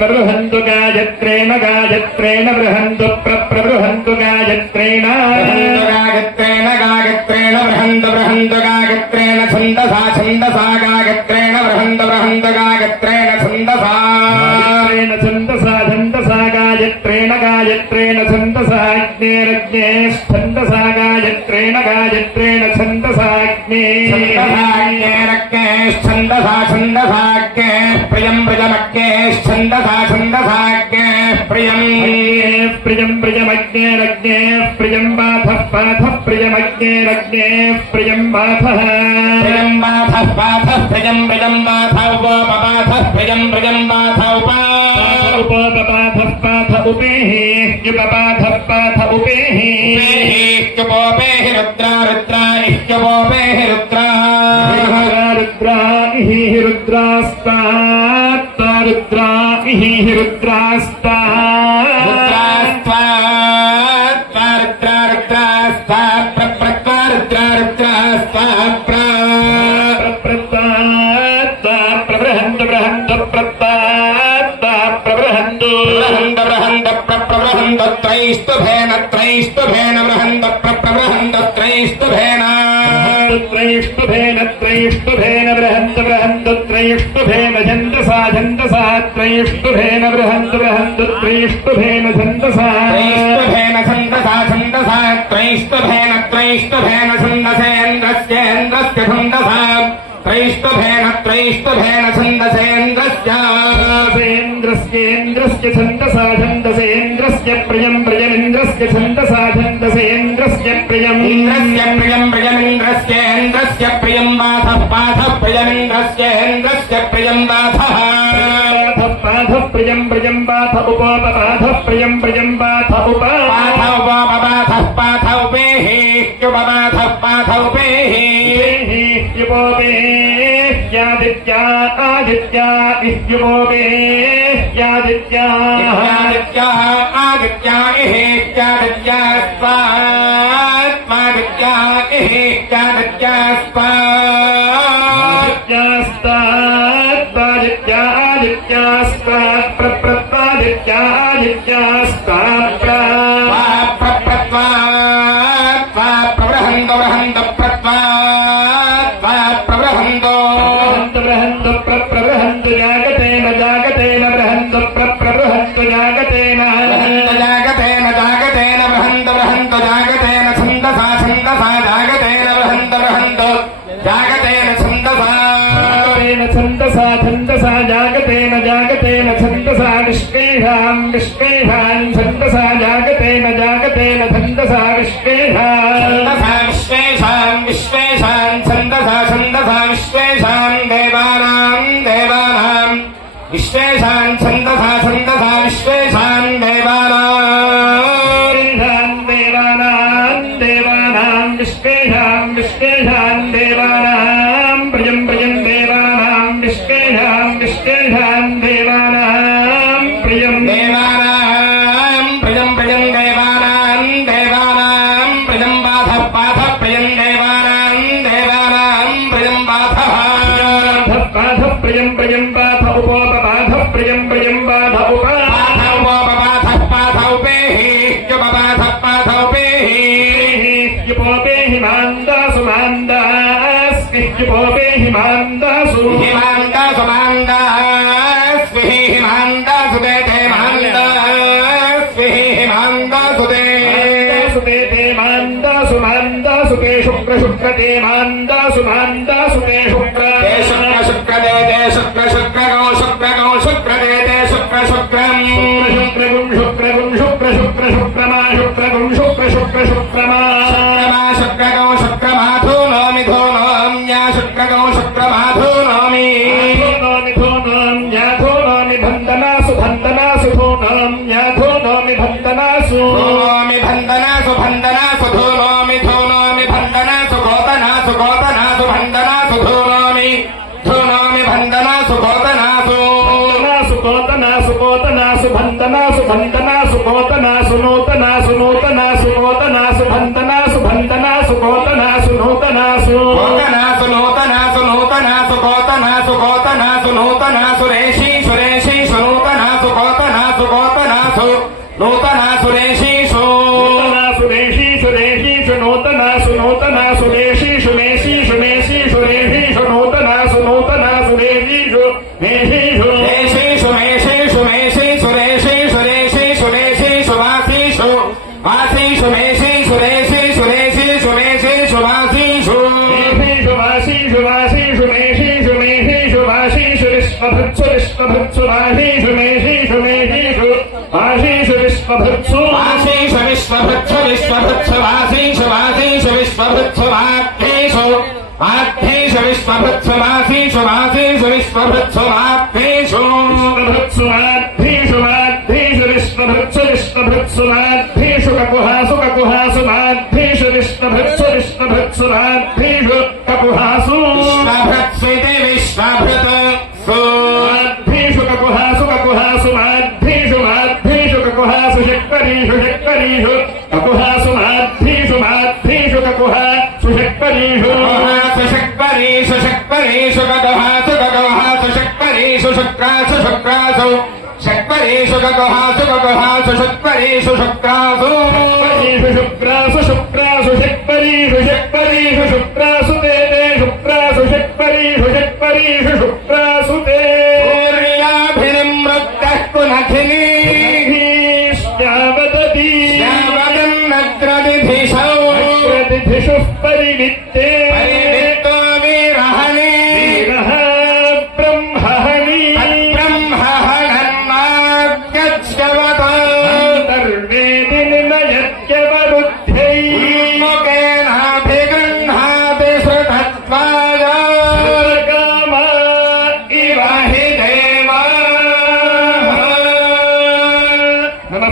प्रबृहन्तु गायत्रेण गायत्रेण बृहन्तु प्रबृहन्तु गायत्रेण गायत्रेण गायत्रेण बृहन्तु बृहन्तु गायत्रेण छन्दसा छन्दसा गायत्रेण बृहन्तु बृहन्तु गायत्रेण छन्दसा छन्दसा छन्दसा गायत्रेण गायत्रेण छन्दसा अग्नेरग्ने छन्दसा गायत्रेण गायत्रेण छन्दसाग्ने छन्दसाग्नेरग्ने छन्दसा छन्दसाग्ने प्रियं प्रियमग्ने छन्दसा छन्दसाग्ने प्रियं प्रियं प्रियमग्नेरग्ने प्रियं बाधः बाधः प्रियमग्नेरग्ने प्रियं बाधः प्रियं बाधः बाधः प्रियं प्रियं बाधः उपबाधः प्रियं प्रियं बाधः उपबाधः बाध उपेः युपबाधः बाध उपेः युपोपेः रुद्रा रुद्रा इह्युपोपेः रुद्रा रुद्रा इहि रुद्रास्ता रुद्रा इहि रुद्रास्ता रुद्रास्ता रुद्रा रुद्रास्ता प्रप्रत्वा रुद्रा रुद्रास्ता प्रप्रत्वा प्रबृहन्तु बृहन्तु प्रत्वा प्रबृहन्तु बृहन्तु बृहन्तु प्रबृहन्तु त्रैस्तुभेन त्रैस्तुभेन बृहन्तु प्रबृहन्तु त्रैस्तुभेन त्रैष्टुभेन त्रैष्टुभेन बृहन्तु बृहन्तु त्रैष्टुभेन छन्दसा छन्दसा त्रैष्टुभेन बृहन्तु बृहन्तु त्रैष्टुभेन छन्दसा त्रैष्टुभेन छन्दसा छन्दसा त्रैष्टुभेन त्रैष्टुभेन छन्दसेन्द्रस्येन्द्रस्य छन्दसा त्रैष्टुभेन त्रैष्टुभेन छन्दसेन्द्रस्येन्द्रस्येन्द्रस्य छन्दसा छन्दसेन्द्रस्य प्रियं प्रियमिन्द्रस्य छन्दसा छन्दसेन्द्रस्य प्रियम् इन्द्रस्य प्रियं प्रियमिन्द्रस्येन्द्रस्य प्रियं बाधः बाधः प्रियमिन्द्रस्येन्द्रस्य प्रियं बाधः बाधः प्रियं प्रियं बाध उपबाधः प्रियं प्रियं बाध उपबाधः उपबाधः बाध उपेः युपबाधः बाध उपेः युपोपे यादित्या आदित्या इह्युपोपे यादित्या आदित्या आदित्या इहेत्यादित्या स्वादित्या इहेत्यादित्या स्वादित्या आदित्या स्वा प्रप्रत्वादित्या आदित्या स्वा प्रप्रत्वा प्रबृहन्तु बृहन्तु प्रत्वा प्रबृहन्तु बृहन्तु प्रबृहन्तु जागतेन जागतेन बृहन्तु प्रबृहन्तु जागतेन जागतेन जागतेन बृहन्तु बृहन्तु जागतेन छन्दसा छन्दसा जागतेन बृहन्तु बृहन्तु जागतेन छन्दसा छन्दसा छन्दसा जागतेन जागतेन छन्दसा विश्वेषां विश्वेषां छन्दसा जागतेन जागतेन छन्दसा विश्वेषां विश्वेषां छन्दसा छन्दसा विश्वेषां देवानां देवानां विश्वेषां छन्दसा छन्दसा विश्वेषां देवानां देवानां विश्वेषां विश्वेषां देवानां प्रियं प्रियं देवानां विश्वेषां विश्वेषां देवानां प्रियं देवानां प्रियं प्रियं देवानां देवानां प्रियं बाधः बाधः प्रियं देवानां देवानां प्रियं बाधः बाधः प्रियं प्रियं बाध उपोपबाधः प्रियं प्रियं बाध उपबाधः उपबाधः बाध उपेः युपबाधः बाध उपेः युपोपेहि मान्दासु मान्दास्मि युपोपेहि मान्दासु हिमान्दासु मान्दास्मि हिमान्दासु देते मान्दास्मि हिमान्दासु देते मान्दासु मान्दासु ते शुक्र शुक्र ते मान्दासु मान्दासु ते शुक्र शुक्र देते शुक्र शुक्र गौ शुक्र गौ शुक्र देते शुक्र शुक्रं शुक्रगुं शुक्रगुं शुक्र शुक्र शुक्रमा शुक्रगुं शुक्र शुक्र शुक्रमा शुक्रगौ शुक्रमाधो नोमि धो नोम्या शुक्रगौ शुक्रमाधो नोमि धो नोम्याधो नोमि भन्दनासु भन्दनासु धो नोम्याधो नोमि भन्दनासु नोमि भन्दनासु भन्दनासु धो नोमि भन्दनासु गोतनासु गोतनासु भन्दनासु धो नोमि भन्दनासु गोतनासु गोतनासु गोतनासु भन्दनासु భంతనాసు భంతనాసు కోతనాసు నూతనాసు నూతనాసు కోతనాసు భంతనాసు భంతనాసు కోతనాసు నూతనాసు కోతనాసు నూతనాసు నూతనాసు కోతనాసు కోతనాసు నూతనాసు రేషీషు రేషీషు నూతనాసు కోతనాసు కోతనాసు నూతనాసు రేషీషు నూతనాసు రేషీషు రేషీషు నూతనాసు నూతనాసు రేషీషు రేషీషు రేషీషు రేషీషు నూతనాసు నూతనాసు రేషీషు రేషీషు రేషీషు మేషీషు మేషీషు రేషీషు రేషీషు రేషీషు వాసీషు వాసీషు మేషీషు రేషీషు రేషీషు మేషీషు వాసీషు మేషీషు వాసీషు వాసీషు మేషీషు మేషీషు వాసీషు విశ్వభృత్సు విశ్వభృత్సు వాసీషు మేషీషు మేషీషు వాసీషు విశ్వభృత్సు వాసీషు విశ్వభృత్సు విశ్వభృత్సు వాసీషు వాసీషు విశ్వభృత్సు వాక్యేషు వాక్యేషు విశ్వభృత్సు వాసీషు వాసీషు విశ్వభృత్సు వాక్యేషు విశ్వభృత్సు వాద్ధీషు వాద్ధీషు విశ్వభృత్సు విశ్వభృత్సు వాద్ధీషు కకుహాసు కకుహాసు వాద్ధీషు విశ్వభృత్సు విశ్వభృత్సు వాద్ధీషు కకుహాసు విశ్వభృత్సితి విశ్వభృత్సు వాద్ధీషు కకుహాసు కకుహాసు వాద్ధీషు వాద్ధీషు కకుహాసు శక్వరీషు శక్వరీషు కకుహాసు వాద్ధీషు వాద్ధీషు కకుహాసు శక్వరీషు కకుహాసు శక్వరీషు శక్వరీషు కకుహాసు కకుహాసు శక్వరీషు శుక్రాసు శుక్రాసు శక్వరీషు కకుహాసు కకుహాసు శక్వరీషు శుక్రాసు శుక్రాసు శుక్రాసు